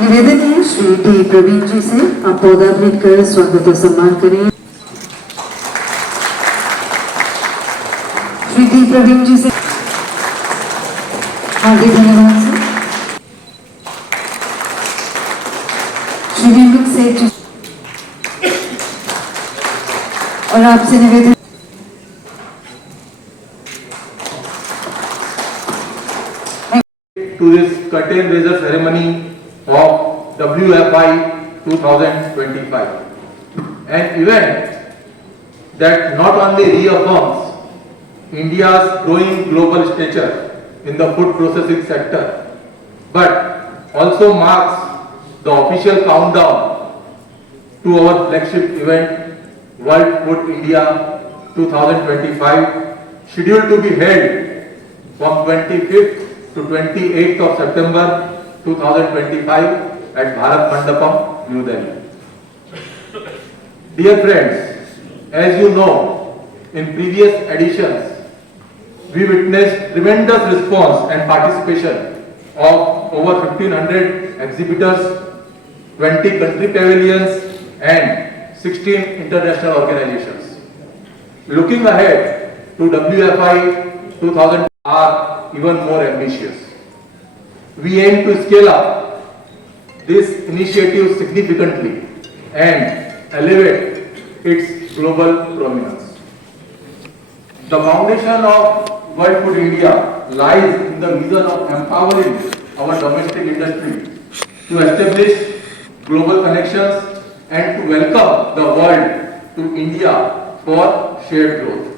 निवेदन है श्री डी प्रवीण जी से, आप पौधा भेंट कर स्वागत और सम्मान करें। श्री डी प्रवीण जी से हार्दिक धन्यवाद सर। श्री विमुख सेठ जी और आपसे निवेदन to this curtain raiser ceremony of WFI 2025, an event that not only reaffirms India's growing global stature in the food processing sector, but also marks the official countdown to our flagship event, World Food India 2025, scheduled to be held from 25th to 28th of September 2025 at Bharat Mandapam, New Delhi. Dear friends, as you know, in previous editions, we witnessed tremendous response and participation of over 1500 exhibitors, 20 country pavilions and 16 international organizations. Looking ahead to WFI 2000 are even more ambitious. We aim to scale up this initiative significantly and elevate its global prominence. The foundation of World Food India lies in the vision of empowering our domestic industry to establish global connections and to welcome the world to India for shared growth.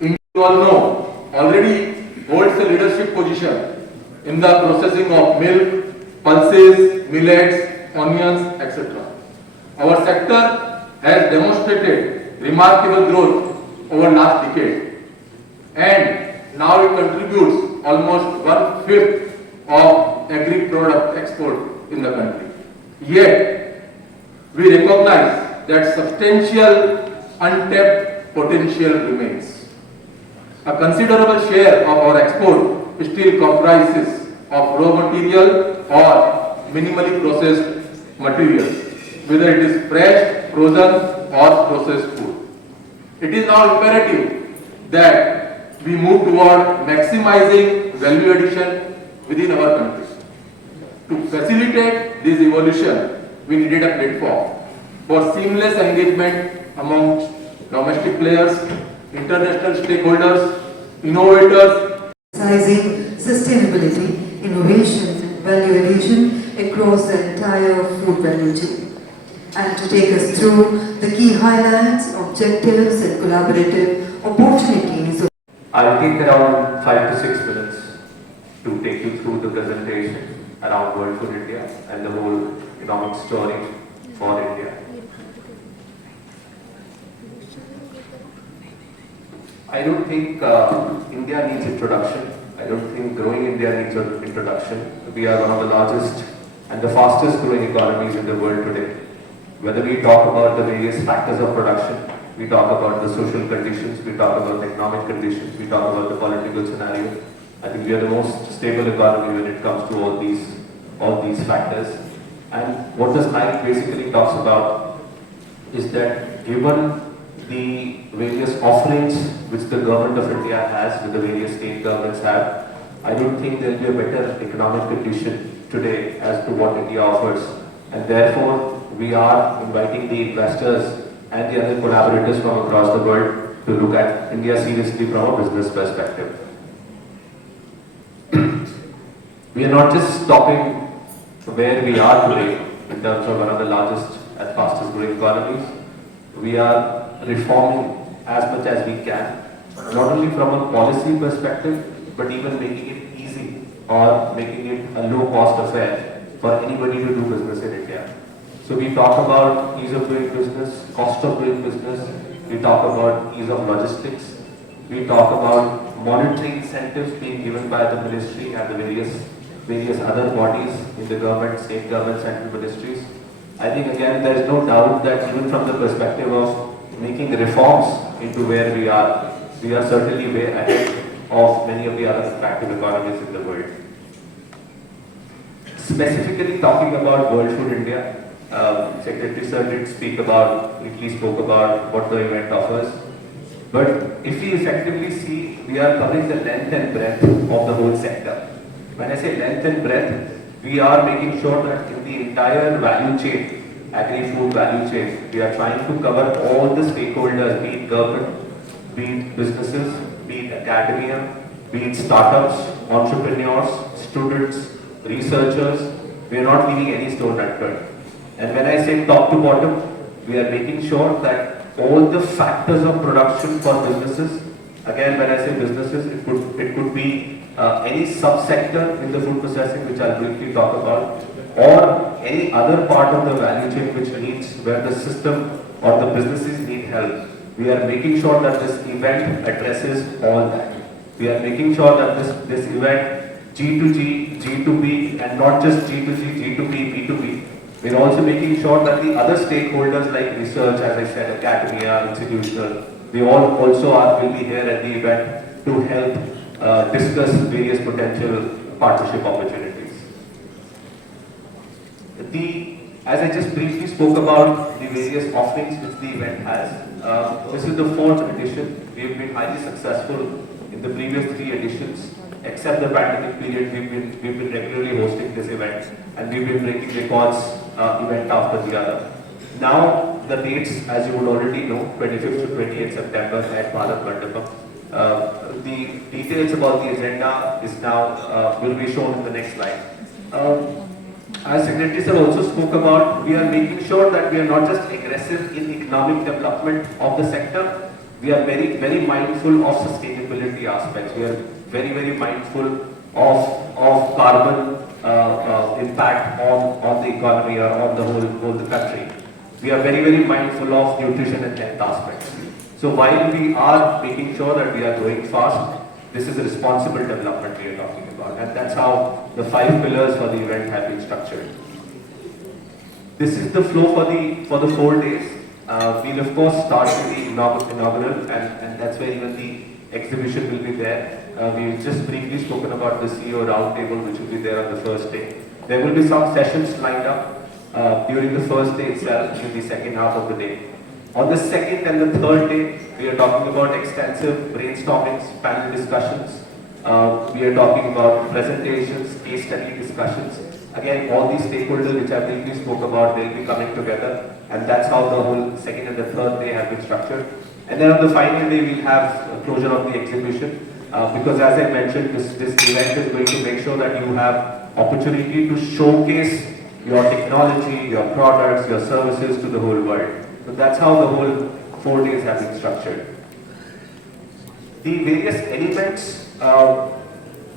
India, you all know, already holds a leadership position in the processing of milk, pulses, millets, onions, etc. Our sector has demonstrated remarkable growth over last decade, and now it contributes almost 1/5 of agri product export in the country. Yet, we recognize that substantial untapped potential remains. A considerable share of our export still comprises of raw material or minimally processed materials, whether it is fresh, frozen or processed food. It is now imperative that we move toward maximizing value addition within our country. To facilitate this evolution, we needed a platform for seamless engagement among domestic players, international stakeholders, innovators. Emphasizing sustainability, innovation and value addition across the entire food value chain. And to take us through the key highlights, objectives and collaborative opportunities. I'll take around 5 to 6 minutes to take you through the presentation around World Food India and the whole economic story for India. I don't think India needs introduction. I don't think growing India needs an introduction. We are one of the largest and the fastest growing economies in the world today. Whether we talk about the various factors of production, we talk about the social conditions, we talk about the economic conditions, we talk about the political scenario. I think we are the most stable economy when it comes to all these factors. And what the slide basically talks about is that given the various offerings which the government of India has, which the various state governments have, I don't think there will be a better economic condition today as to what India offers. And therefore, we are inviting the investors and the other collaborators from across the world to look at India seriously from a business perspective. We are not just stopping where we are today in terms of one of the largest and fastest growing economies. We are reforming as much as we can, not only from a policy perspective, but even making it easy or making it a low cost affair for anybody to do business in India. So we talk about ease of doing business, cost of doing business, we talk about ease of logistics, we talk about monetary incentives being given by the ministry and the various other bodies in the government, state government, central ministries. I think again there is no doubt that even from the perspective of making reforms into where we are certainly way ahead of many of the other attractive economies in the world. Specifically talking about World Food India, Secretary Sir did speak about, briefly spoke about what the event offers. But if we effectively see, we are covering the length and breadth of the whole sector. When I say length and breadth, we are making sure that in the entire value chain, agri-food value chain, we are trying to cover all the stakeholders, be it government, be it businesses, be it academia, be it startups, entrepreneurs, students, researchers. We are not leaving any stone unturned. And when I say top to bottom, we are making sure that all the factors of production for businesses, again when I say businesses, it could be any subsector in the food processing, which I'll briefly talk about, or any other part of the value chain which needs, where the system or the businesses need help. We are making sure that this event addresses all that. We are making sure that this event G2G, G2B, and not just G2G, G2B, B2B. We're also making sure that the other stakeholders like research, as I said, academia, institutional, they all also will be here at the event to help discuss various potential partnership opportunities. As I just briefly spoke about the various offerings which the event has, this is the 4th edition. We've been highly successful in the previous 3 editions. Except the pandemic period, we've been regularly hosting this event, and we've been breaking records event after the other. Now the dates, as you would already know, 25th to 28th September at Bharat Mandapam. The details about the agenda is now will be shown in the next slide. As Secretary Sir also spoke about, we are making sure that we are not just aggressive in economic development of the sector. We are very mindful of sustainability aspects. We are very mindful of carbon impact on the economy or on the whole the country. We are very mindful of nutrition and health aspects. So while we are making sure that we are growing fast, this is a responsible development we are talking about, and that's how the 5 pillars for the event have been structured. This is the flow for the 4 days. We'll of course start with the inaugural, and that's where even the exhibition will be there. We've just briefly spoken about the CEO roundtable, which will be there on the first day. There will be some sessions lined up during the first day itself, in the second half of the day. On the second and the third day, we are talking about extensive brainstormings, panel discussions. We are talking about presentations, case study discussions. Again, all these stakeholders which I briefly spoke about, they'll be coming together, and that's how the whole second and the third day have been structured. And then on the final day, we'll have a closure of the exhibition, because as I mentioned, this event is going to make sure that you have opportunity to showcase your technology, your products, your services to the whole world. So that's how the whole 4 days have been structured. The various elements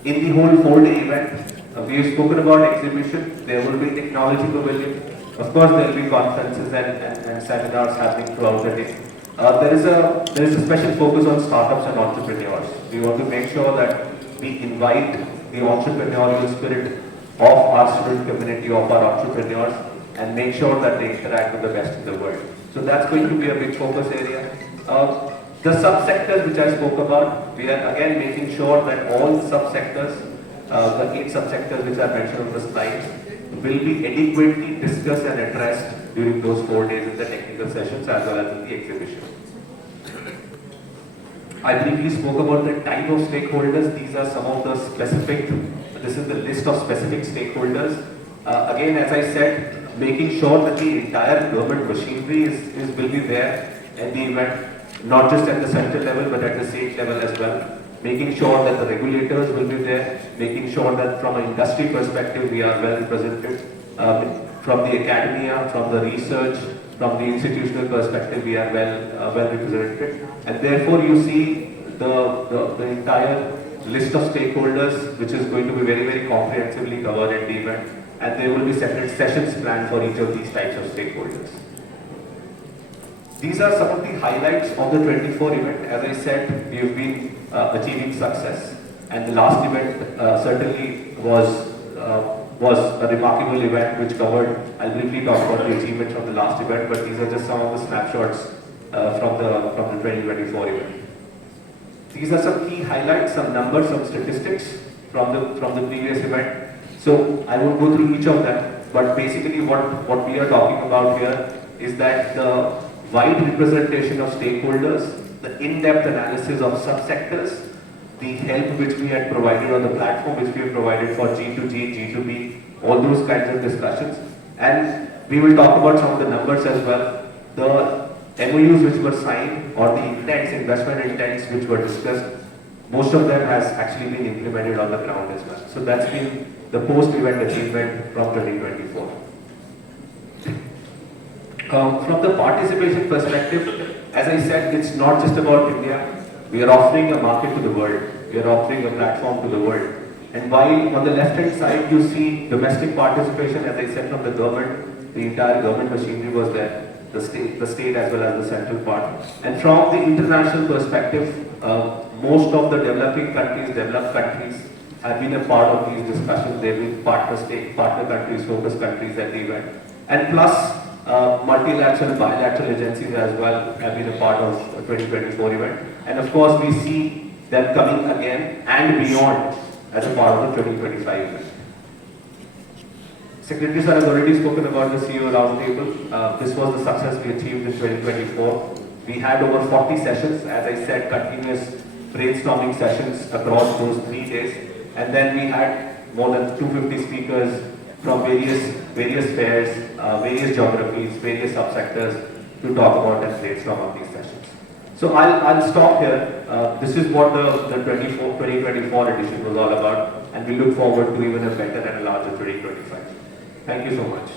in the whole 4-day event, we have spoken about exhibition. There will be technology pavilion. Of course, there will be conferences and seminars happening throughout the day. There is a special focus on startups and entrepreneurs. We want to make sure that we invite the entrepreneurial spirit of our student community, of our entrepreneurs, and make sure that they interact with the best in the world. So that's going to be a big focus area. The subsectors which I spoke about, we are again making sure that all subsectors, the 8 subsectors which are mentioned on the slides, will be adequately discussed and addressed during those 4 days in the technical sessions as well as in the exhibition. I briefly spoke about the type of stakeholders. These are some of the specific, this is the list of specific stakeholders. Again, as I said, making sure that the entire government machinery will be there at the event, not just at the central level but at the state level as well. Making sure that the regulators will be there, making sure that from an industry perspective we are well represented, from the academia, from the research, from the institutional perspective we are well represented, and therefore you see the entire list of stakeholders which is going to be very comprehensively covered at the event, and there will be separate sessions planned for each of these types of stakeholders. These are some of the highlights of the 24 event. As I said, we have been achieving success, and the last event certainly was a remarkable event which covered, I'll briefly talk about the achievements from the last event, but these are just some of the snapshots from the 2024 event. These are some key highlights, some numbers, some statistics from the previous event. So I won't go through each of them, but basically what we are talking about here is that the wide representation of stakeholders, the in-depth analysis of subsectors, the help which we had provided on the platform, which we have provided for G2G, G2B, all those kinds of discussions. And we will talk about some of the numbers as well. The MOUs which were signed or the intents, investment intents which were discussed, most of them has actually been implemented on the ground as well. So that's been the post-event achievement from 2024. From the participation perspective, as I said, it's not just about India. We are offering a market to the world. We are offering a platform to the world. And while on the left-hand side you see domestic participation, as I said, from the government, the entire government machinery was there, the state as well as the central part. And from the international perspective, most of the developing countries, developed countries, have been a part of these discussions. They've been partner countries, focus countries at the event. And plus, multilateral, bilateral agencies as well have been a part of the 2024 event. And of course, we see them coming again and beyond as a part of the 2025 event. Secretary Sir has already spoken about the CEO Roundtable. This was the success we achieved in 2024. We had over 40 sessions, as I said, continuous brainstorming sessions across those 3 days. And then we had more than 250 speakers from various fairs, various geographies, various subsectors to talk about and brainstorm on these sessions. So I'll stop here. This is what the 2024 edition was all about, and we look forward to even a better and a larger 2025. Thank you so much.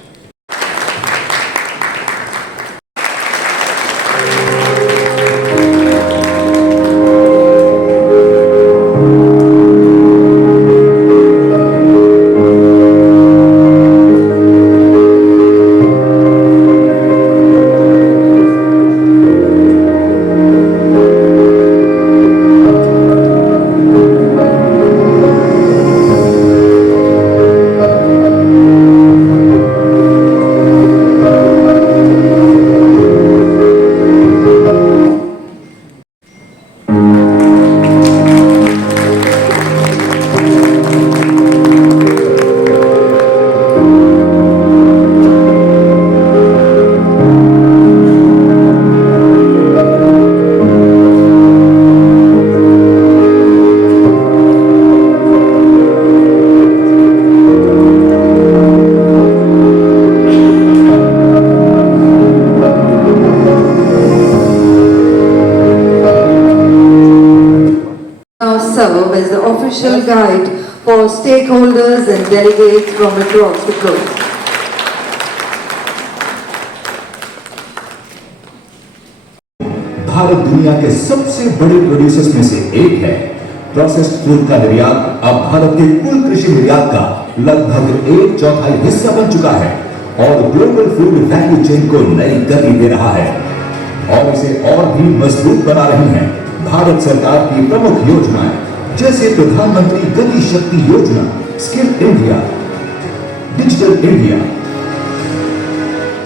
Serve as the official guide for stakeholders and delegates from across the globe. Bharat दुनिया के सबसे बड़े producers में से एक है। Processed food का निर्यात अब भारत के कुल कृषि निर्यात का लगभग 1/4 हिस्सा बन चुका है और ग्लोबल फूड वैल्यू चेन को नई गति दे रहा है और इसे और भी मजबूत बना रही हैं भारत सरकार की प्रमुख योजनाएं, जैसे प्रधानमंत्री गति शक्ति योजना, स्किल इंडिया, डिजिटल इंडिया।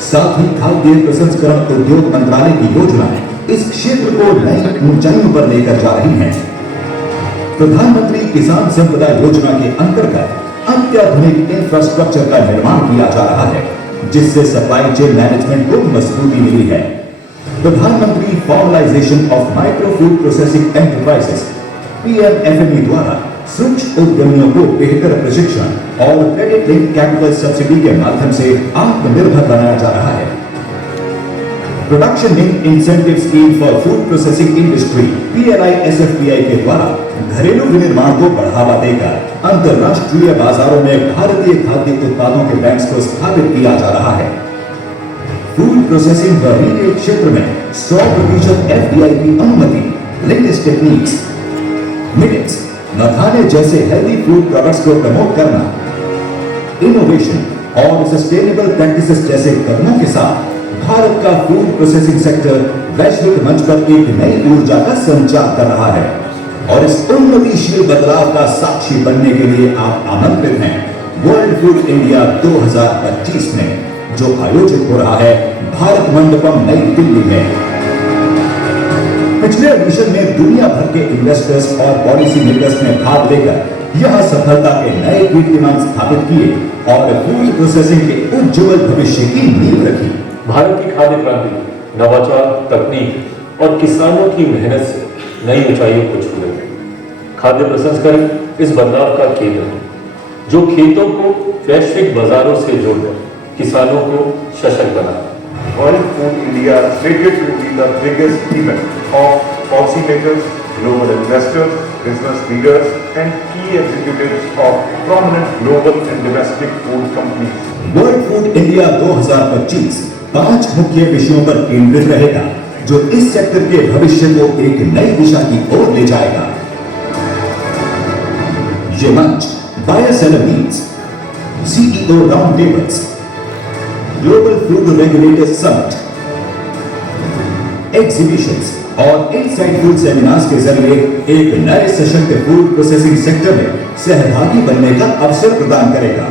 साथ ही खाद्य प्रसंस्करण उद्योग मंत्रालय की योजनाएं इस क्षेत्र को नई ऊंचाइयों पर लेकर जा रही हैं। प्रधानमंत्री किसान संपदा योजना के अंतर्गत अत्याधुनिक इंफ्रास्ट्रक्चर का निर्माण किया जा रहा है, जिससे सप्लाई चेन मैनेजमेंट को मजबूती मिली है। प्रधानमंत्री formalisation of micro food processing enterprises (PMFME) द्वारा सूक्ष्म उद्यमियों को बेहतर प्रशिक्षण और क्रेडिट लिंक कैपिटल सब्सिडी के माध्यम से आत्मनिर्भर बनाया जा रहा है। Production link incentive scheme for food processing industry (PLI-SFPI) के द्वारा घरेलू विनिर्माण को बढ़ावा देकर अंतर्राष्ट्रीय बाजारों में भारतीय खाद्य उत्पादों के बैंक्स को स्थापित किया जा रहा है। फूड प्रोसेसिंग व रिटेल क्षेत्र में 100% FDI की अनुमति, लेटेस्ट टेक्निक्स, मिलेट्स, मखाने जैसे हेल्दी फूड प्रोडक्ट्स को प्रमोट करना, इनोवेशन और सस्टेनेबल प्रैक्टिसेस जैसे कदमों के साथ भारत का फूड प्रोसेसिंग सेक्टर वैश्विक मंच पर एक नई ऊर्जा का संचार कर रहा है और इस उन्नतिशील बदलाव का साक्षी बनने के लिए आप आमंत्रित हैं वर्ल्ड फूड इंडिया 2025 में, जो आयोजित हो रहा है भारत मंडपम नई दिल्ली में। पिछले एडिशन में दुनिया भर के इन्वेस्टर्स और पॉलिसी मेकर्स ने भाग लेकर यह सफलता के नए कीर्तिमान स्थापित किए और फूड प्रोसेसिंग के उज्जवल भविष्य की नींव रखी। भारत की खाद्य क्रांति नवाचार, तकनीक और किसानों की मेहनत से नई ऊंचाइयों को छू रही है। खाद्य प्रसंस्करण इस बदलाव का केंद्र है, जो खेतों को वैश्विक बाजारों से जोड़कर किसानों को सशक्त बनाता है। World Food India is slated to be the biggest event of policymakers, global investors, business leaders and key executives of prominent global and domestic food companies. World food India 2025 5 मुख्य विषयों पर केंद्रित रहेगा, जो इस सेक्टर के भविष्य को एक नई दिशा की ओर ले जाएगा। ये मंच buyers and leads, CEO round tables, global food regulators summit, exhibitions और इनसाइटफुल सेमिनार्स के जरिए एक नए सशक्त फूड प्रोसेसिंग सेक्टर में सहभागी बनने का अवसर प्रदान करेगा।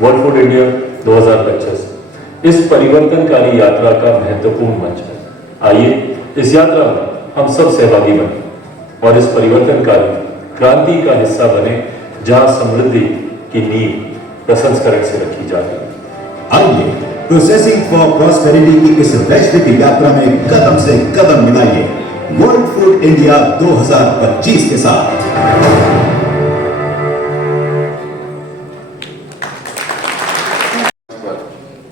वर्ल्ड फूड इंडिया 2025 इस परिवर्तनकारी यात्रा का महत्वपूर्ण मंच है। आइए इस यात्रा में हम सब सहभागी बने और इस परिवर्तनकारी क्रांति का हिस्सा बने, जहां समृद्धि की नींव प्रसंस्करण से रखी जाती है। आइए प्रोसेसिंग फॉर प्रॉस्पेरिटी की इस वैश्विक यात्रा में कदम से कदम मिलाइए वर्ल्ड फूड इंडिया 2025 के साथ।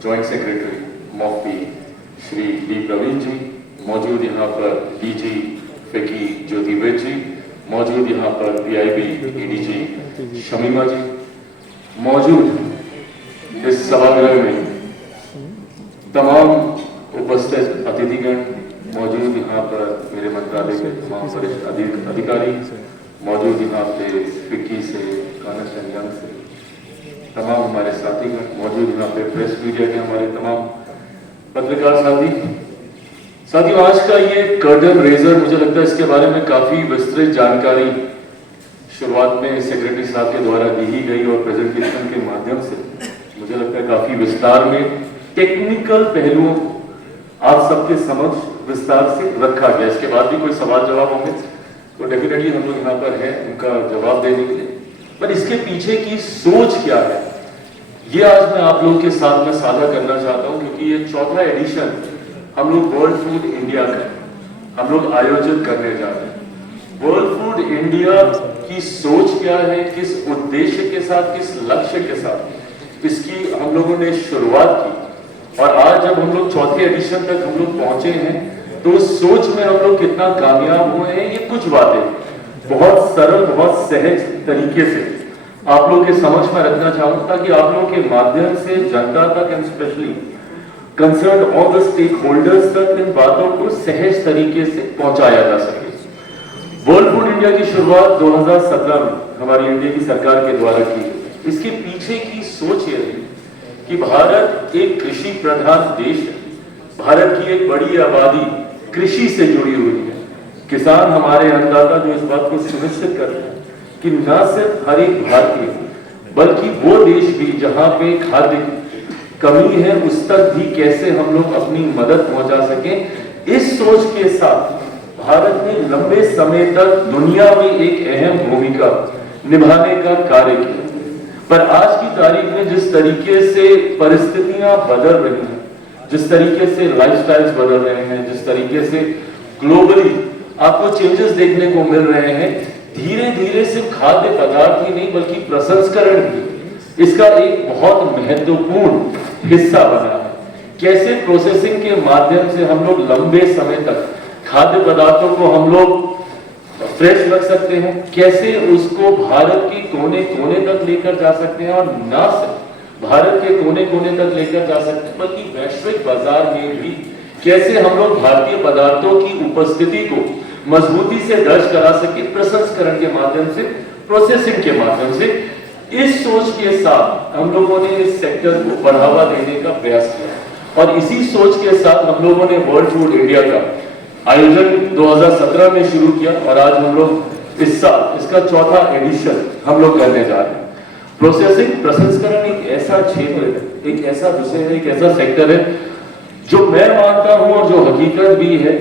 जॉइंट सेक्रेटरी मॉफी श्री डी प्रवीण जी, मौजूद यहाँ पर डीजी फिकी ज्योतिवेद जी, मौजूद यहाँ पर PIB ADG शमीमा जी, मौजूद इस सभागृह में तमाम उपस्थित अतिथिगण, मौजूद यहाँ पर मेरे मंत्रालय के तमाम वरिष्ठ अधिकारी, मौजूद यहाँ पे फिक्की से, अर्नेस्ट एंड यंग से तमाम हमारे साथीगण, मौजूद यहाँ पे प्रेस मीडिया के हमारे तमाम पत्रकार साथियों, आज का ये कर्टन रेजर, मुझे लगता है इसके बारे में काफी विस्तृत जानकारी शुरुआत में सेक्रेटरी साहब के द्वारा दी ही गई और प्रेजेंटेशन के माध्यम से मुझे लगता है काफी विस्तार में टेक्निकल पहलुओं को आप सबके समक्ष विस्तार से रखा गया। इसके बाद भी कोई सवाल जवाब होंगे तो डेफिनेटली हम लोग यहाँ पर हैं उनका जवाब देने के लिए, पर इसके पीछे की सोच क्या है ये आज मैं आप लोगों के साथ में साझा करना चाहता हूँ, क्योंकि ये चौथा एडिशन हम लोग वर्ल्ड फूड इंडिया का हम लोग आयोजित करने जा रहे हैं। वर्ल्ड फूड इंडिया की सोच क्या है, किस उद्देश्य के साथ, किस लक्ष्य के साथ इसकी हम लोगों ने शुरुआत की, और आज जब हम लोग चौथे एडिशन तक हम लोग पहुंचे हैं तो उस सोच में हम लोग कितना कामयाब हुए हैं, ये कुछ बातें बहुत सरल, बहुत सहज तरीके से आप लोगों के समझ में रखना चाहूंगा, ताकि आप लोगों के माध्यम से जनता तक and specially concern all the stakeholders तक इन बातों को सहज तरीके से पहुंचाया जा सके। वर्ल्ड फूड इंडिया की शुरुआत 2017 में हमारी इंडिया की सरकार के द्वारा की गई। इसके पीछे की सोच ये रही कि भारत एक कृषि प्रधान देश है, भारत की एक बड़ी आबादी कृषि से जुड़ी हुई है। किसान हमारे अन्नदाता जो इस बात को सुनिश्चित करते हैं कि न सिर्फ हर एक भारतीय बल्कि वो देश भी जहां पे खाद्य कमी है उस तक भी कैसे हम लोग अपनी मदद पहुंचा सकें, इस सोच के साथ भारत ने लंबे समय तक दुनिया में एक अहम भूमिका निभाने का कार्य किया। पर आज की तारीख में जिस तरीके से परिस्थितियां बदल रही हैं, जिस तरीके से लाइफस्टाइल्स बदल रहे हैं, जिस तरीके से ग्लोबली आपको चेंजेस देखने को मिल रहे हैं, धीरे धीरे सिर्फ खाद्य पदार्थ ही नहीं बल्कि प्रसंस्करण भी इसका एक बहुत महत्वपूर्ण हिस्सा बना है। कैसे प्रोसेसिंग के माध्यम से हम लोग लंबे समय तक खाद्य पदार्थों को हम लोग फ्रेश रख सकते हैं, कैसे उसको भारत के कोने कोने तक लेकर जा सकते हैं, और न सिर्फ भारत के कोने कोने तक लेकर जा सकते हैं बल्कि वैश्विक बाजार में भी कैसे हम लोग भारतीय पदार्थों की उपस्थिति को मजबूती से दर्ज करा सके प्रसंस्करण के माध्यम से, प्रोसेसिंग के माध्यम से। इस सोच के साथ हम लोगों ने इस सेक्टर को बढ़ावा देने का प्रयास किया और इसी सोच के साथ हम लोगों ने वर्ल्ड फूड इंडिया का आयोजन 2017 में शुरू किया और आज हम लोग इस साल इसका चौथा एडिशन हम लोग करने जा रहे हैं। प्रोसेसिंग, प्रसंस्करण एक ऐसा क्षेत्र है, एक ऐसा विषय है, एक ऐसा सेक्टर है जो मैं मानता हूं और जो हकीकत भी है,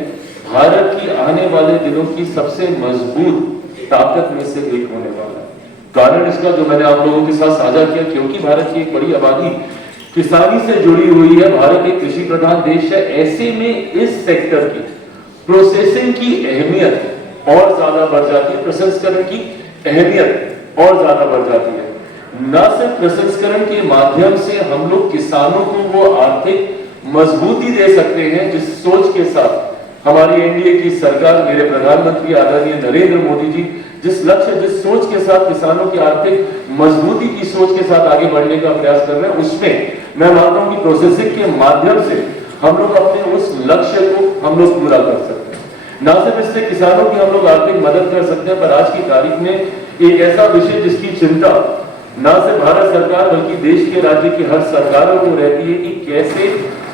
भारत की आने वाले दिनों की सबसे मजबूत ताकत में से एक होने वाला है। कारण इसका जो मैंने आप लोगों के साथ साझा किया, क्योंकि भारत की एक बड़ी आबादी किसानी से जुड़ी हुई है, भारत एक कृषि प्रधान देश है, ऐसे में इस सेक्टर की प्रोसेसिंग की अहमियत और ज्यादा बढ़ जाती है, प्रसंस्करण की अहमियत और ज्यादा बढ़ जाती है। न सिर्फ प्रसंस्करण के माध्यम से हम लोग किसानों को वो आर्थिक मजबूती दे सकते हैं जिस सोच के साथ हमारी एनडीए की सरकार, मेरे प्रधानमंत्री आदरणीय नरेंद्र मोदी जी जिस लक्ष्य, जिस सोच के साथ किसानों की आर्थिक मजबूती की सोच के साथ आगे बढ़ने का प्रयास कर रहे हैं, उसमें मैं मानता हूं कि प्रोसेसिंग के माध्यम से हम लोग अपने उस लक्ष्य को हम लोग पूरा कर सकते हैं। न सिर्फ इससे किसानों की हम लोग आर्थिक मदद कर सकते हैं, पर आज की तारीख में एक ऐसा विषय जिसकी चिंता न सिर्फ भारत सरकार बल्कि देश के राज्य की हर सरकारों को रहती है कि कैसे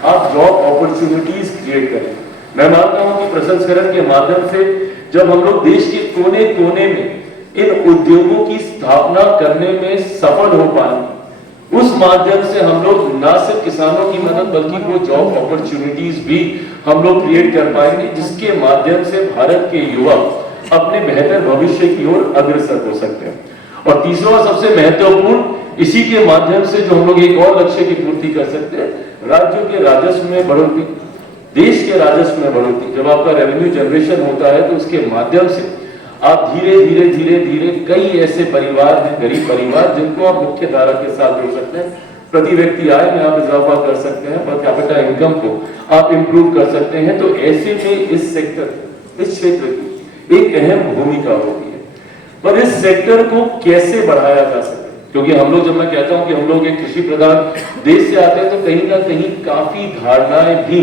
आप जॉब अपॉर्चुनिटीज क्रिएट करें। मैं मानता हूं कि प्रसंस्करण के माध्यम से जब हम लोग देश के कोने कोने में इन उद्योगों की स्थापना करने में सफल हो पाएंगे, उस माध्यम से हम लोग न सिर्फ किसानों की मदद बल्कि वो जॉब अपॉर्चुनिटीज भी हम लोग क्रिएट कर पाएंगे, जिसके माध्यम से भारत के युवा अपने बेहतर भविष्य की ओर अग्रसर हो सकते हैं। और तीसरा और सबसे महत्वपूर्ण, इसी के माध्यम से जो हम लोग एक और लक्ष्य की पूर्ति कर सकते हैं, राज्यों के राजस्व में बढ़ोतरी, देश के राजस्व में बढ़ोतरी। जब आपका रेवेन्यू जनरेशन होता है तो उसके माध्यम से आप धीरे धीरे धीरे धीरे कई ऐसे परिवार हैं, गरीब परिवार, जिनको आप मुख्य धारा के साथ जोड़ सकते हैं। प्रति व्यक्ति आय में आप इजाफा कर सकते हैं, पर कैपिटा इनकम को आप इंप्रूव कर सकते हैं। तो ऐसे में इस सेक्टर, इस क्षेत्र की एक अहम भूमिका होती है। पर इस सेक्टर को कैसे बढ़ाया जा सकता है, क्योंकि हम लोग, जब मैं कहता हूं कि हम लोग एक कृषि प्रधान देश से आते हैं, तो कहीं ना कहीं काफी धारणाएं भी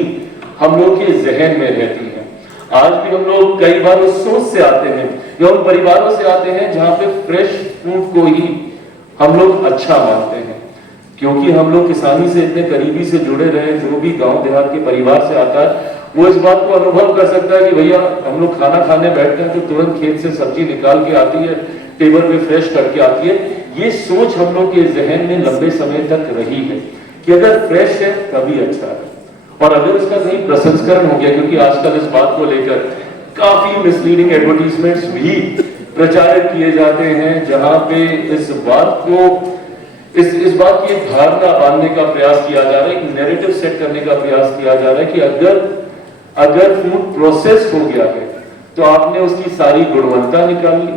हम लोग के जहन में रहती हैं। आज भी हम लोग कई बार उस सोच से आते हैं या उन परिवारों से आते हैं जहां पे फ्रेश फूड को ही हम लोग अच्छा मानते हैं, क्योंकि हम लोग किसानी से इतने करीबी से जुड़े रहे। जो भी गांव देहात के परिवार से आता है वो इस बात को अनुभव कर सकता है कि भैया हम लोग खाना खाने बैठते हैं तो तुरंत खेत से सब्जी निकाल के आती है, टेबल पे फ्रेश करके आती है। ये सोच हम लोग के जहन में लंबे समय तक रही है कि अगर फ्रेश है तभी अच्छा है, और अगर उसका कहीं प्रसंस्करण हो गया, क्योंकि आजकल इस बात को लेकर काफी मिसलीडिंग एडवर्टीजमेंट्स भी प्रचारित किए जाते हैं, जहां पे इस बात की एक धारणा बांधने का प्रयास किया जा रहा है, एक नैरेटिव सेट करने का प्रयास किया जा रहा है कि अगर फूड प्रोसेस हो गया है तो आपने उसकी सारी गुणवत्ता निकाल ली,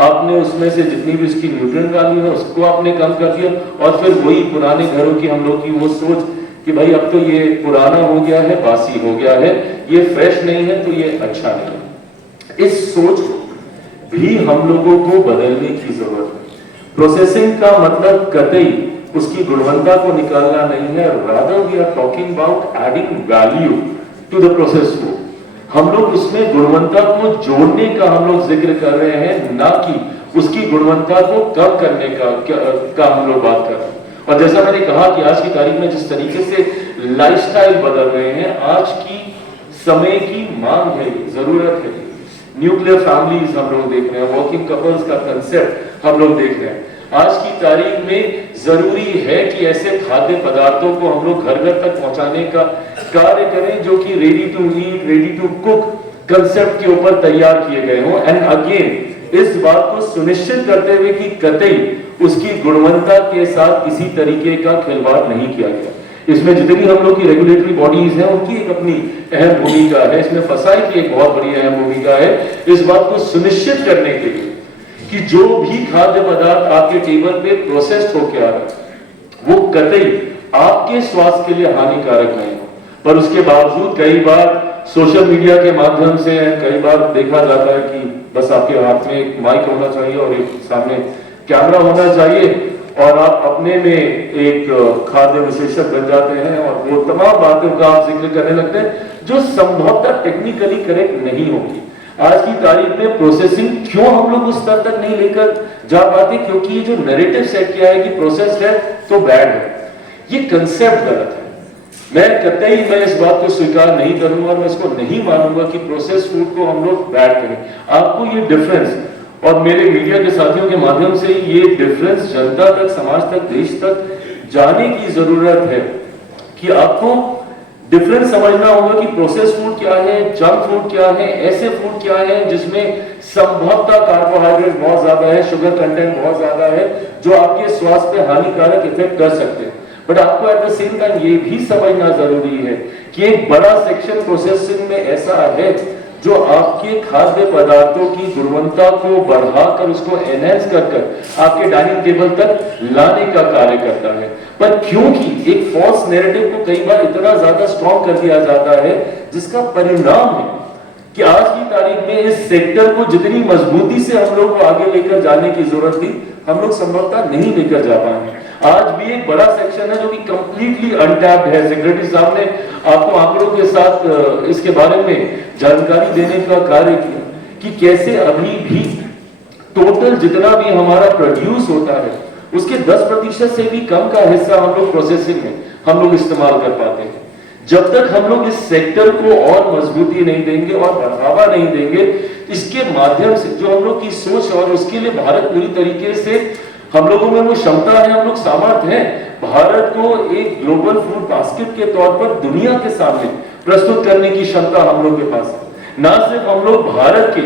आपने उसमें से जितनी भी उसकी न्यूट्रिएंट वैल्यू है उसको आपने कम कर दिया, और फिर वही पुराने घरों की हम लोग की वो सोच कि भाई अब तो ये पुराना हो गया है, बासी हो गया है, ये फ्रेश नहीं है तो ये अच्छा नहीं है। इस सोच को भी हम लोगों को बदलने की जरूरत है। प्रोसेसिंग का मतलब कतई उसकी गुणवत्ता को निकालना नहीं है, rather we are talking about adding value to the process food. हम लोग उसमें गुणवत्ता को जोड़ने का हम लोग जिक्र कर रहे हैं, ना कि उसकी गुणवत्ता को कम करने का हम लोग बात कर रहे हैं। और जैसा मैंने कहा कि आज की तारीख में जिस तरीके से लाइफस्टाइल बदल रहे हैं, आज की समय की मांग है, जरूरत है। न्यूक्लियर फैमिलीज हम लोग देख रहे हैं, वर्किंग कपल्स का कंसेप्ट हम लोग देख रहे हैं। आज की तारीख में जरूरी है कि ऐसे खाद्य पदार्थों को हम लोग घर घर तक पहुंचाने का कार्य करें जो कि ready to eat, ready to cook concept के ऊपर तैयार किए गए हों। एंड अगेन इस बात को सुनिश्चित करते हुए कि कतई उसकी गुणवत्ता के साथ किसी तरीके का खिलवाड़ नहीं किया गया। इसमें जितनी हम लोग की रेगुलेटरी बॉडीज हैं उनकी एक अपनी अहम भूमिका है, इसमें फसाई की एक बहुत बड़ी अहम भूमिका है, इस बात को सुनिश्चित करने के लिए कि जो भी खाद्य पदार्थ आपके टेबल पे प्रोसेस्ड होकर आ रहा है वो कतई आपके स्वास्थ्य के लिए हानिकारक नहीं हो। पर उसके बावजूद कई बार सोशल मीडिया के माध्यम से कई बार देखा जाता है कि बस आपके हाथ में एक माइक होना चाहिए और एक सामने कैमरा होना चाहिए और आप अपने में एक खाद्य विशेषज्ञ बन जाते हैं और वो तमाम बातों का आप जिक्र करने लगते हैं जो संभवतः टेक्निकली करेक्ट नहीं होगी। आज की तारीख में प्रोसेसिंग क्यों हम लोग उस स्तर तक नहीं लेकर जा पाते, क्योंकि ये जो नैरेटिव सेट किया है कि प्रोसेस्ड है तो बैड है, ये कंसेप्ट गलत है। मैं इस बात को स्वीकार नहीं करूंगा और मैं इसको नहीं मानूंगा कि प्रोसेस फूड को हम लोग बैड करें। आपको ये डिफरेंस, और मेरे मीडिया के साथियों के माध्यम से ये डिफरेंस जनता तक, समाज तक, देश तक जाने की जरूरत है कि आपको डिफरेंस समझना होगा कि प्रोसेस फूड क्या है, जंक फूड क्या है, ऐसे फूड क्या है जिसमें संभवतः कार्बोहाइड्रेट बहुत ज्यादा है, शुगर कंटेंट बहुत ज्यादा है, जो आपके स्वास्थ्य पे हानिकारक इफेक्ट कर सकते हैं। बट आपको एट द सेम टाइम ये भी समझना जरूरी है कि एक बड़ा सेक्शन प्रोसेसिंग में ऐसा है जो आपके खाद्य पदार्थों की गुणवत्ता को बढ़ाकर उसको एनहेंस कर आपके डाइनिंग टेबल तक लाने का कार्य करता है। पर क्योंकि एक फॉल्स नैरेटिव को कई बार इतना ज्यादा स्ट्रॉन्ग कर दिया जाता है, जिसका परिणाम है कि आज की तारीख में इस सेक्टर को जितनी मजबूती से हम लोग को आगे लेकर जाने की जरूरत थी, हम लोग संभवतः नहीं लेकर जा पाए। आज भी एक बड़ा सेक्शन है जो कि कंप्लीटली अनटैप्ड है। सेक्रेटरी साहब ने आपको आंकड़ों के साथ इसके बारे में जानकारी देने का कार्य किया कि कैसे अभी भी टोटल जितना भी हमारा प्रोड्यूस होता है उसके 10% से भी कम का हिस्सा हम लोग प्रोसेसिंग में हम लोग इस्तेमाल कर पाते हैं। जब तक हम लोग इस सेक्टर को और मजबूती नहीं देंगे और बढ़ावा नहीं देंगे, इसके माध्यम से जो हम लोग की सोच और उसके लिए भारत पूरी तरीके से हम लोगों में वो क्षमता है, हम लोग सामर्थ्य हैं भारत को एक ग्लोबल फूड बास्केट के तौर पर दुनिया के सामने प्रस्तुत करने की क्षमता हम लोग के पास है। ना सिर्फ हम लोग भारत के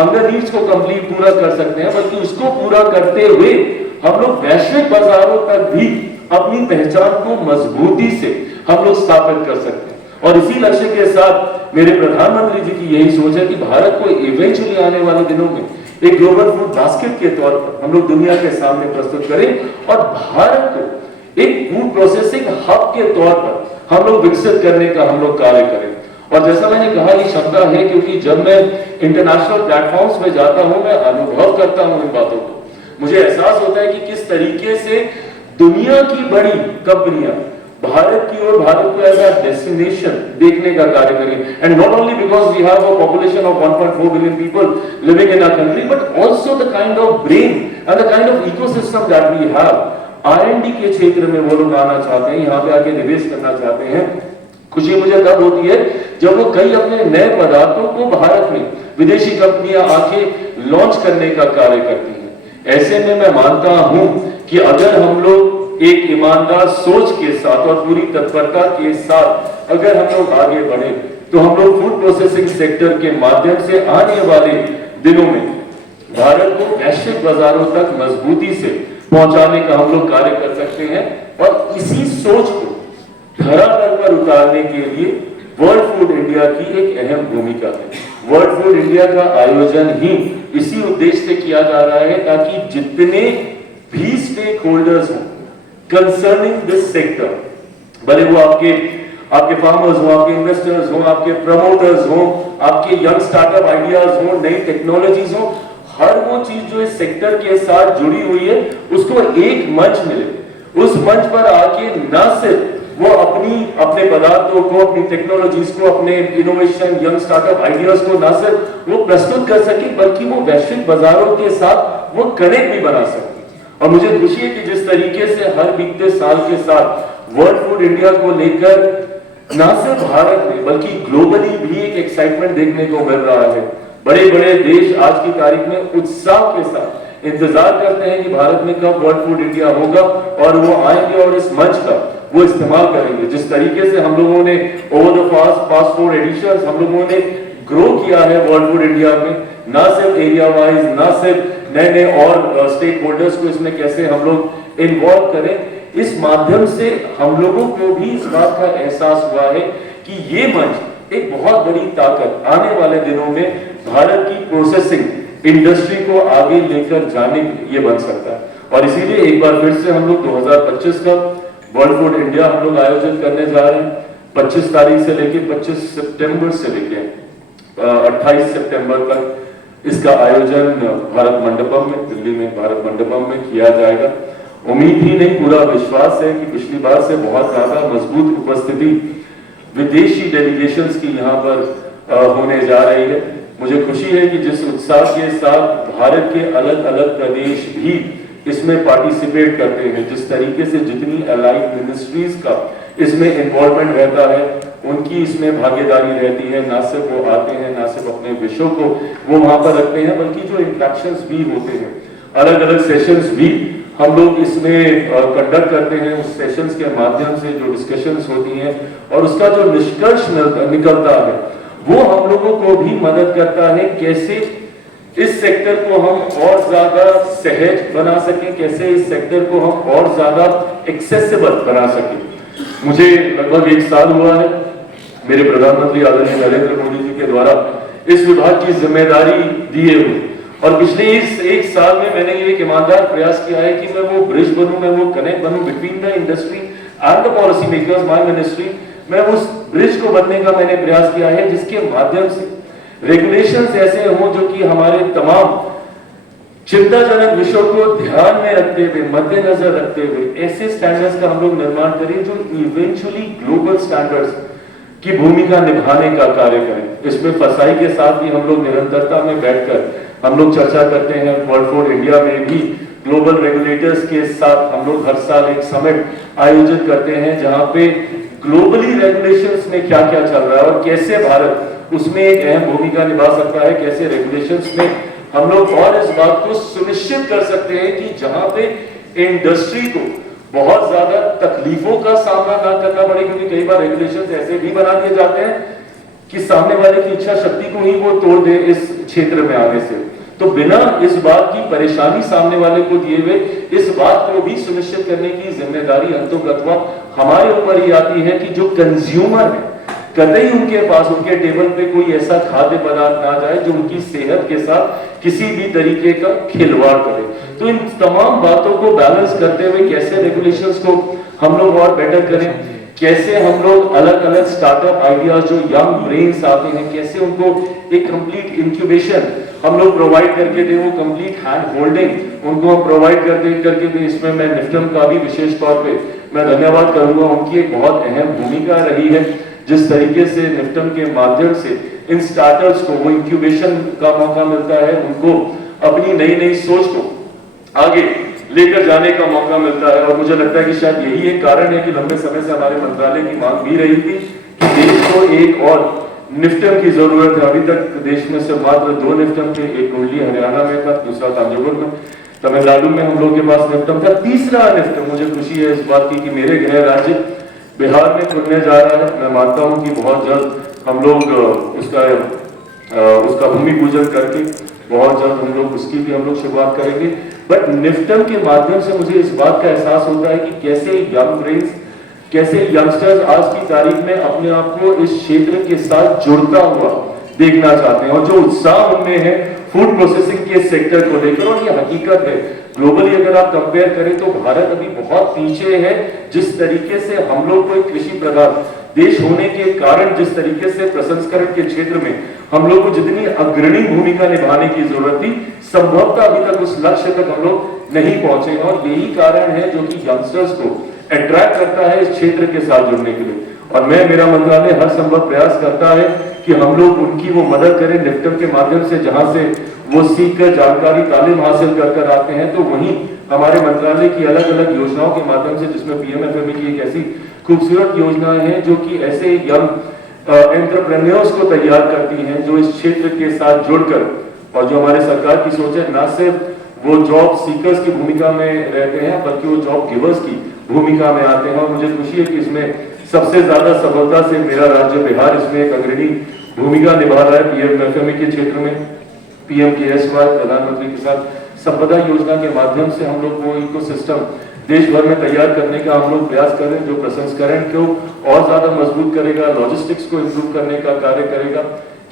हंगर नीड्स को कंप्लीट पूरा कर सकते हैं, बल्कि उसको पूरा करते हुए हम लोग वैश्विक बाजारों तक भी अपनी पहचान को मजबूती से हम लोग स्थापित कर सकते हैं। और इसी लक्ष्य के साथ मेरे प्रधानमंत्री जी की यही सोच है कि भारत को इवेंचुअली आने वाले दिनों में एक ग्लोबल फूड बास्केट के तौर पर हम लोग दुनिया के सामने प्रस्तुत करें और भारत को एक फूड प्रोसेसिंग हब के तौर पर हम लोग विकसित करने का हम लोग कार्य करें। और जैसा मैंने कहा, ये क्षमता है क्योंकि जब मैं इंटरनेशनल प्लेटफॉर्म्स पे जाता हूं, मैं अनुभव करता हूं इन बातों को, मुझे एहसास होता है कि किस तरीके से दुनिया की बड़ी कंपनियां भारत की ओर, भारत को एज अ डेस्टिनेशन देखने का कार्य करें। And not only because we have a population of 1.4 billion people living in our country, but also the kind of brain and the kind of ecosystem that we have. R&D के क्षेत्र में वो लोग आना चाहते हैं, यहाँ पे आके निवेश करना चाहते हैं। खुशी मुझे तब होती है जब वो कई अपने नए पदार्थों को भारत में विदेशी कंपनियां आके लॉन्च करने का कार्य करती हैं। ऐसे में मैं मानता हूं कि अगर हम लोग एक ईमानदार सोच के साथ और पूरी तत्परता के साथ अगर हम लोग आगे बढ़े, तो हम लोग फूड प्रोसेसिंग सेक्टर के माध्यम से आने वाले दिनों में भारत को वैश्विक बाजारों तक मजबूती से पहुंचाने का हम लोग कार्य कर सकते हैं। और इसी सोच को धरातल पर उतारने के लिए वर्ल्ड फूड इंडिया की एक अहम भूमिका है। वर्ल्ड फूड इंडिया का आयोजन ही इसी उद्देश्य से किया जा रहा है ताकि जितने भी स्टेक होल्डर्स हों कंसर्निंग दिस सेक्टर, भले वो आपके फार्मर्स हो, आपके इन्वेस्टर्स हो, आपके प्रमोटर्स हो, आपके यंग स्टार्टअप आइडियाज हो, नई टेक्नोलॉजीज हो, हर वो चीज जो इस सेक्टर के साथ जुड़ी हुई है उसको एक मंच मिले। उस मंच पर आके ना सिर्फ वो अपने पदार्थों को, अपनी टेक्नोलॉजीज को, अपने इनोवेशन, यंग स्टार्टअप आइडियाज को ना सिर्फ वो प्रस्तुत कर सके, बल्कि वो वैश्विक बाजारों के साथ वो कनेक्ट भी बना सके। और मुझे खुशी है कि जिस तरीके से हर बीते साल के साथ वर्ल्ड फूड इंडिया को लेकर ना सिर्फ भारत में बल्कि ग्लोबली भी एक एक्साइटमेंट देखने को मिल रहा है। बड़े बड़े देश आज की तारीख में उत्साह के साथ इंतजार करते हैं कि भारत में कब वर्ल्ड फूड इंडिया होगा और वो आएंगे और इस मंच का वो इस्तेमाल करेंगे। जिस तरीके से हम लोगों ने ओवर द पास्ट 4 एडिशंस हम लोगों ने ग्रो किया है वर्ल्ड फूड इंडिया में, ना सिर्फ एरिया वाइज, ना सिर्फ नए नए और स्टेक होल्डर्स को इसमें कैसे हम लोग इन्वॉल्व करें, इस माध्यम से हम लोगों को भी इस बात का एहसास हुआ है कि ये मंच एक बहुत बड़ी ताकत आने वाले दिनों में भारत की प्रोसेसिंग इंडस्ट्री को आगे लेकर जाने के लिए बन सकता है। और इसीलिए एक बार फिर से हम लोग 2025 का वर्ल्ड फूड इंडिया हम लोग आयोजित करने जा रहे हैं। 25 तारीख से लेकर 25 सितंबर से लेकर 28 सितंबर तक इसका आयोजन भारत मंडपम में, दिल्ली में भारत मंडपम में किया जाएगा। उम्मीद ही नहीं, पूरा विश्वास है कि पिछली बार से बहुत ज्यादा मजबूत उपस्थिति विदेशी डेलीगेशंस की यहाँ पर होने जा रही है। मुझे खुशी है कि जिस उत्साह के साथ भारत के अलग अलग प्रदेश भी इसमें पार्टिसिपेट करते हैं, जिस तरीके से जितनी अलाइड मिनिस्ट्रीज का इसमें इन्वॉल्वमेंट रहता है, उनकी इसमें भागीदारी रहती है। ना सिर्फ वो आते हैं, ना सिर्फ अपने विषयों को वो वहां पर रखते हैं, बल्कि जो इंटरेक्शंस भी होते हैं, अलग अलग सेशंस भी हम लोग इसमें कंडक्ट करते हैं, उस सेशंस के माध्यम से जो डिस्कशंस होती हैं और उसका जो निष्कर्ष निकलता है वो हम लोगों को भी मदद करता है कैसे इस सेक्टर को हम और ज्यादा सहज बना सकें, कैसे इस सेक्टर को हम और ज्यादा एक्सेसिबल बना सकें। मुझे लगभग 1 साल हुआ है मेरे प्रधानमंत्री आदरणीय नरेंद्र मोदी जी के द्वारा इस विभाग की जिम्मेदारी दिए हुए, और पिछले इस 1 साल में मैंने ये एक ईमानदार प्रयास किया है कि मैं वो ब्रिज बनूं, मैं वो कनेक्ट बनूं between the industry and the policy makers, my ministry. मैं उस ब्रिज को बनने का मैंने प्रयास किया है जिसके माध्यम से रेगुलेशंस ऐसे हों जो कि हमारे तमाम चिंताजनक विषयों को ध्यान में रखते हुए, मद्देनजर रखते हुए ऐसे स्टैंडर्ड्स का हम लोग निर्माण करें जो इवेंचुअली ग्लोबल स्टैंडर्ड्स की भूमिका निभाने का कार्य करें। इसमें फसाई के साथ भी हम लोग निरंतरता में बैठकर हम लोग चर्चा करते हैं। वर्ल्ड फूड इंडिया में भी ग्लोबल रेगुलेटर्स के साथ हम लोग हर साल एक समिट आयोजित करते हैं जहां पे ग्लोबली रेगुलेशंस में क्या क्या चल रहा है और कैसे भारत उसमें एक अहम भूमिका निभा सकता है, कैसे रेगुलेशंस में हम लोग और इस बात को सुनिश्चित कर सकते हैं कि जहां पे इंडस्ट्री को बहुत ज्यादा तकलीफों का सामना ना करना पड़े, क्योंकि कई बार रेगुलेशंस ऐसे भी बना दिए जाते हैं कि सामने वाले की इच्छा शक्ति को ही वो तोड़ दे इस क्षेत्र में आने से। तो बिना इस बात की परेशानी सामने वाले को दिए हुए इस बात को भी सुनिश्चित करने की जिम्मेदारी अंतोगत्वा हमारे ऊपर ही आती है कि जो कंज्यूमर है कतई उनके पास उनके टेबल पे कोई ऐसा खाद्य पदार्थ ना जाए जो उनकी सेहत के साथ किसी भी तरीके का खिलवाड़ करे। तो इन तमाम बातों को बैलेंस करते हुए कैसे रेगुलेशंस को हम लोग और बेटर करें, कैसे हम लोग अलग अलग स्टार्टअप आइडियाज जो यंग ब्रेन्स आते हैं कैसे उनको एक कंप्लीट इंक्यूबेशन हम लोग प्रोवाइड करके दें, वो कंप्लीट हैंड होल्डिंग उनको हम प्रोवाइड करके दें। इसमें मैं निफ्टम का भी विशेष तौर पे मैं धन्यवाद करूंगा, उनकी एक बहुत अहम भूमिका रही है जिस तरीके से निफ्टम के माध्यम से इन स्टार्टअप्स को वो इंक्यूबेशन का मौका मिलता है, उनको अपनी नई नई सोच को आगे लेकर जाने का मौका मिलता है। और मुझे लगता है कि शायद यही एक कारण है कि लंबे समय से हमारे मंत्रालय की मांग भी रही थी कि देश को एक और निफ्टम की जरूरत है। अभी तक देश में से मात्र 2 निफ्टम थे, एक कुंडली हरियाणा में था, दूसरा तांजावुर में, तमिलनाडु में हम लोग के पास निफ्टम था, तीसरा निफ्टम मुझे खुशी है इस बात की कि मेरे गृह राज्य बिहार में खुलने जा रहा है। मैं मानता हूं कि बहुत जल्द हम लोग उसका भूमि पूजन करके बहुत जल्द हम लोग उसकी भी हम लोग शुरुआत करेंगे। बट निफ्टम के माध्यम से मुझे इस बात का एहसास होता है कि कैसे यंग ब्रेन्स, कैसे यंगस्टर्स आज की तारीख में अपने आप को इस क्षेत्र के साथ जुड़ता हुआ देखना चाहते हैं और जो उत्साह उनमें है फूड प्रोसेसिंग के सेक्टर को लेकर। और ये हकीकत है, ग्लोबली अगर आप कंपेयर करें तो भारत अभी बहुत पीछे है। जिस तरीके से हम लोग को कृषि प्रधान देश होने के कारण जिस तरीके से प्रसंस्करण के क्षेत्र में हम लोग को जितनी अग्रणी भूमिका निभाने की जरूरत थी, संभवतः अभी तक उस लक्ष्य तक हम लोग नहीं पहुंचे। और यही कारण है जो कि यंगस्टर्स को अट्रैक्ट करता है इस क्षेत्र के साथ जुड़ने के लिए। और मेरा मंत्रालय हर संभव प्रयास करता है कि हम लोग उनकी वो मदद करें निफ्टम के माध्यम से, जहां से वो सीख कर जानकारी तालीम हासिल कर आते हैं। तो वहीं हमारे मंत्रालय की अलग अलग योजनाओं के माध्यम से, जिसमें पीएमएफएमई की एक ऐसी खूबसूरत योजना है जो कि ऐसे यंग एंटरप्रेन्योर्स को तैयार करती हैं जो इस क्षेत्र के साथ जुड़कर, और जो हमारे सरकार की सोच है, ना सिर्फ वो जॉब सीकर्स की भूमिका में रहते हैं बल्कि वो जॉब गिवर्स की भूमिका में आते हैं। और मुझे खुशी है कि इसमें सबसे ज्यादा सफलता से मेरा राज्य बिहार इसमें एक अग्रणी भूमिका निभा रहा है। पीएमएफएमई के क्षेत्र में पीएमकेएसवाई प्रधानमंत्री किसान संपदा योजना के माध्यम से हम लोग वो इकोसिस्टम देश भर में तैयार करने का हम लोग प्रयास करें जो प्रसंस्करण को और ज्यादा मजबूत करेगा, लॉजिस्टिक्स को इंप्रूव करने का कार्य करेगा।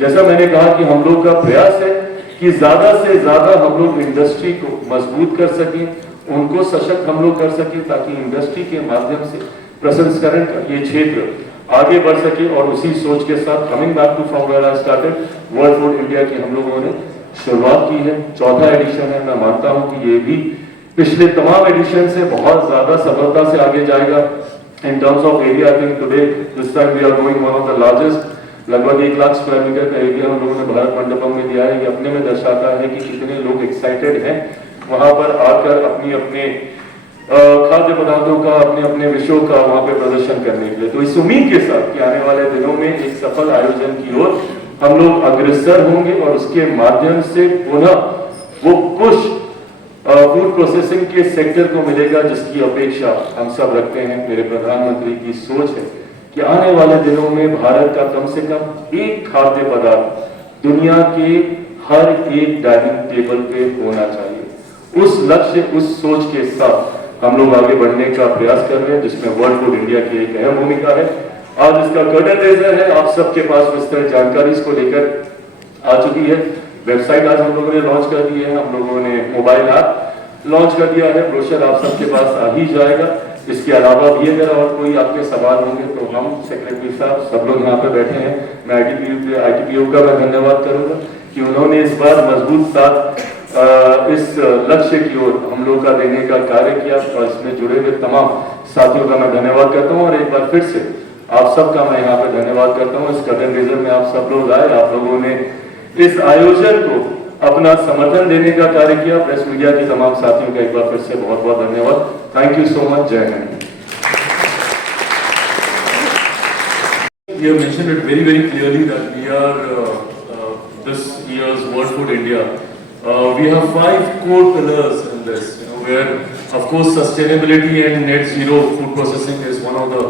जैसा मैंने कहा कि हम लोग का प्रयास है कि ज्यादा से ज्यादा हम लोग इंडस्ट्री को मजबूत कर सकें, उनको सशक्त हम लोग कर सकें, ताकि इंडस्ट्री के माध्यम से प्रसंस्करण का ये क्षेत्र आगे बढ़ सके। और उसी सोच के साथ coming back to from where I started, world food India की हम लोगों ने शुरुआत की है, 4था एडिशन है। मैं मानता हूं कि ये भी पिछले तमाम एडिशन से बहुत ज्यादा सफलता से आगे जाएगा। In terms of area I think today this time we are going one of the largest, लगभग 1 लाख स्क्वायर मीटर का एरिया हम लोगों ने भारत मंडपम में दिया है। ये अपने में दर्शाता है कि कितने लोग एक्साइटेड हैं वहां पर आकर अपने अपने खाद्य पदार्थों का, अपने अपने विषयों का वहां पे प्रदर्शन करने के लिए। तो इस उम्मीद के साथ कि आने वाले दिनों में एक सफल आयोजन की ओर हम लोग अग्रसर होंगे और उसके माध्यम से पुनः वो पुश फूड प्रोसेसिंग के सेक्टर को मिलेगा जिसकी अपेक्षा हम सब रखते हैं। मेरे प्रधानमंत्री की सोच है कि आने वाले दिनों में भारत का कम से कम एक खाद्य पदार्थ दुनिया के हर एक डाइनिंग टेबल पे होना चाहिए। उस लक्ष्य, उस सोच के साथ हम लोग आगे बढ़ने का प्रयास कर रहे हैं, जिसमें वर्ल्ड फूड इंडिया की एक अहम भूमिका है। आज इसका कर्टन रेजर है, आप सबके पास विस्तृत जानकारी इसको लेकर आ चुकी है। वेबसाइट आज हम लोगों ने लॉन्च कर दी है, हम लोगों ने मोबाइल ऐप लॉन्च कर दिया है, ब्रोशर आप सबके पास आ ही जाएगा। इसके अलावा भी अगर और कोई आपके सवाल होंगे तो हम सेक्रेटरी साहब सब लोग यहाँ पे बैठे हैं। मैं ITPO का मैं धन्यवाद करूंगा कि उन्होंने इस बार मजबूत साथ इस लक्ष्य की ओर हम लोग का देने का कार्य किया और इसमें जुड़े हुए तमाम साथियों का मैं धन्यवाद करता हूँ। और एक बार फिर से आप सबका मैं यहाँ पे धन्यवाद करता हूँ। इस कर्टन रेजर में आप सब लोग आए, आप लोगों ने इस आयोजन को अपना समर्थन देने का कार्य किया। प्रेस मीडिया के तमाम साथियों का एक बार फिर से बहुत बहुत धन्यवाद। Thank you so much. जय Hind. You have mentioned it very, very clearly that we are this year's World Food India. We have 5 core pillars in this, where of course sustainability and net zero food processing is one of the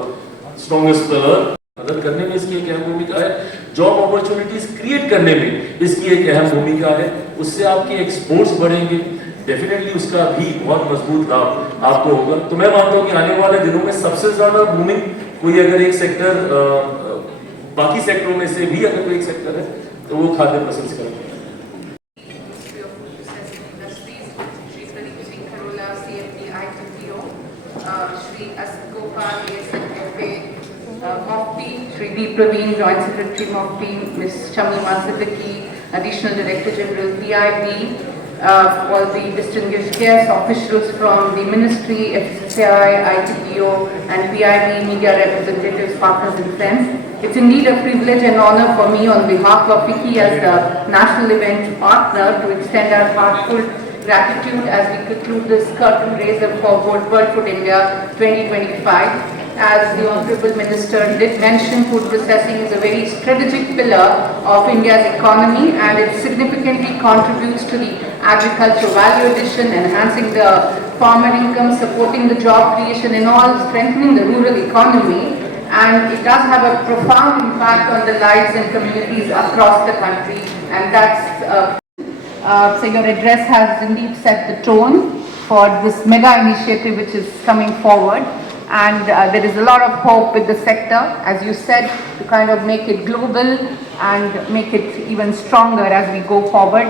strongest pillar. मदद करने में इसकी एक अहम भूमिका है, job opportunities create करने में इसकी एक अहम भूमिका है। उससे आपके एक्सपोर्ट्स बढ़ेंगे, डेफिनेटली उसका भी बहुत मजबूत लाभ आपको होगा। तो मैं मानता हूँ कि आने वाले दिनों में सबसे ज्यादा बूमिंग कोई अगर एक सेक्टर, बाकी सेक्टरों में से भी अगर कोई एक सेक्टर है तो वो खाद्य प्रसंस्करण है। Shri D. Praveen, Joint Secretary MOFPI, Ms. Shamima Siddiqui, Additional Director General PIB, all the distinguished guests, officials from the Ministry, FCCI, ITPO and PIB, media representatives, partners and friends. It's indeed a privilege and honor for me on behalf of FICCI as the national event partner to extend our heartful gratitude as we conclude this curtain raiser for World Food India 2025. As the Honorable Minister did mention, food processing is a very strategic pillar of India's economy and it significantly contributes to the agricultural value addition, enhancing the farmer income, supporting the job creation and all, strengthening the rural economy, and it does have a profound impact on the lives and communities across the country, and that's so your address has indeed set the tone for this mega initiative which is coming forward. And there is a lot of hope with the sector, as you said, to kind of make it global and make it even stronger as we go forward.